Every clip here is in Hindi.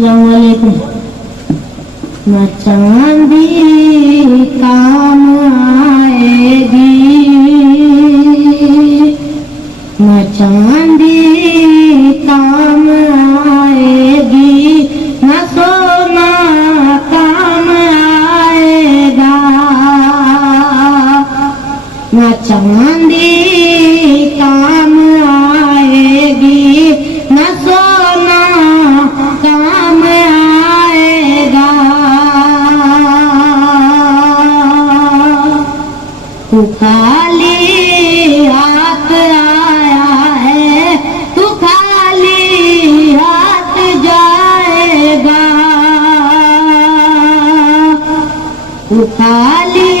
अस्सलामुअलैकुम। न चांदी काम आएगी, न चांदी काम आएगी, न सोना काम आएगा। न चांदी काम आएगी, न सोना काम आएगा। तू खाली हाथ आया है, तू खाली हाथ जाएगा। तू खाली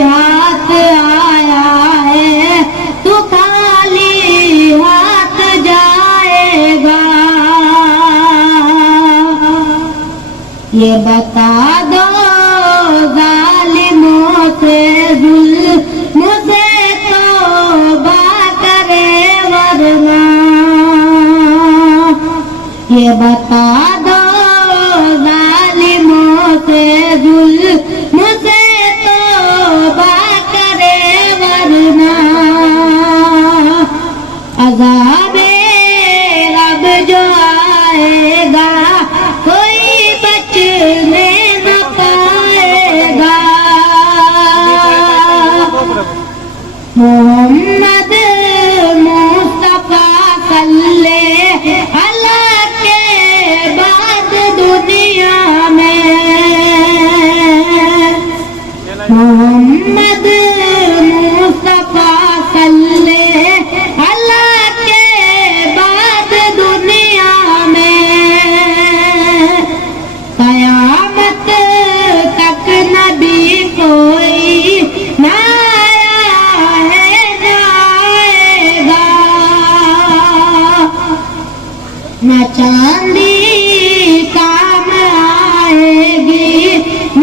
हाथ आया है, तू खाली हाथ जाएगा। ये बता दो जालिमों से जुल्म से तौबा करे वरना। ये बता दो जालिमों से जुल्म से तौबा करे वरना। अज़ाबे रब जो आएगा, कोई बचने न पाएगा। मोहम्मद मुस्तफा सल्ले अल्लाह के बाद दुनिया में। मोहम्मद मुस्तफा सल्ले अल्लाह के बाद दुनिया में। कयामत तक नबी कोई ना आया है ना आएगा। न चांदी काम आएगी, न